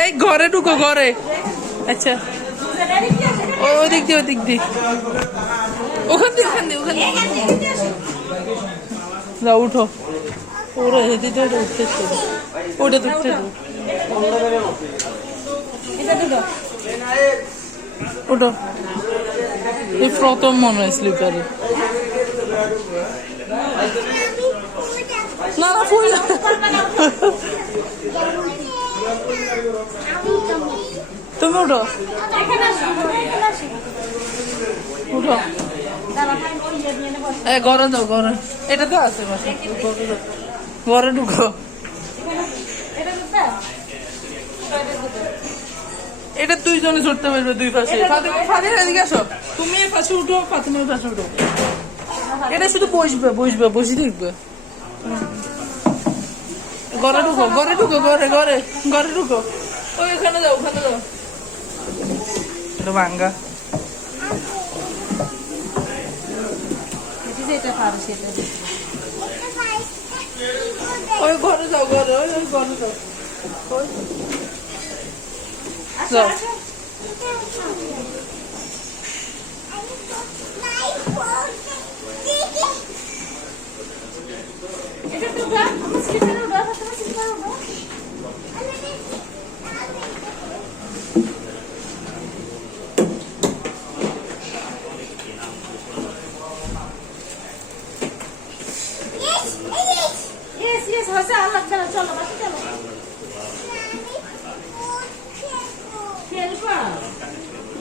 এই ঘরে ঢুকো ঘরে। আচ্ছা ওই দিক দিয়ে ওখান থেকে যাও উঠো। ওরা হেঁটে উঠতে ওটা উঠতে ওটা এই প্রথম মনে হয় স্লিপারে। না না ফুল তুমি উঠো উঠো। ঘরে যাও ঘরে, এটা তো আছে ঘরে ঢুকো। এটা দুইজনে চড়তে পারবে দুই পাশে। ফাতিমা এদিকে আসো, তুমি এই পাশে উঠো, ফাতিমা এই পাশে উঠো। এটা শুধু বসবে বসে দেখবে। ঘরে ঢুকো ঘরে ঢুকো। ওই ওখানে যাও এটা ভাঙ্গা। ওই ঘরে যাও ঘরে যাও। Yes, yes, yes.